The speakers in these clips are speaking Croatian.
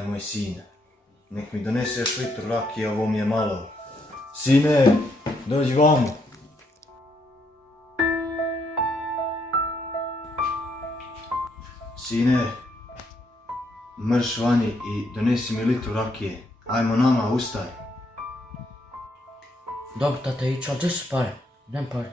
Aj moj sine, nek mi doneseš litru rakije, ovo mi je malo. Sine, dođi vam. Sine, mrš vani i donesi mi litru rakije. Ajmo nama, ustaj. Dobro, tata, iću, ali gdje su pare? Nemam pare.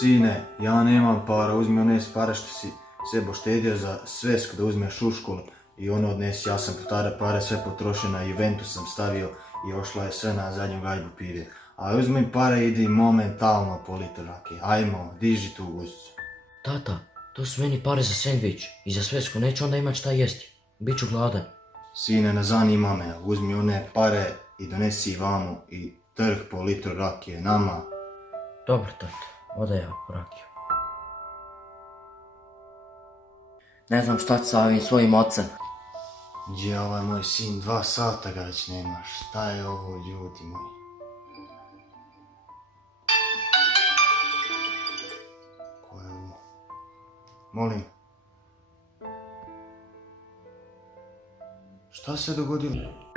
Sine, ja nemam para, uzmi one pare što si sebo štedio za svesku da uzmeš u školu i ono odnesi, ja sam tada pare sve potrošio na Juventus sam stavio i ošlo je sve na zadnju gajbu pive. A uzmi pare i idi momentalno po litru rakije, ajmo, diži tu guzicu. Tata, to su meni pare za sendvič i za svesku, neću onda imat šta jesti. Biću gladan. Sine, ne zanima me, uzmi one pare i donesi vamo i trh po litru rakije, nama. Dobro, tata, oda ja po rakiju. Ne znam šta ću sa ovim svojim ocem. Gdje je ovaj moj sin, 2 sata ga već nema, šta je ovo ljudi moji? Ko je ovo? Molim. Šta se dogodilo?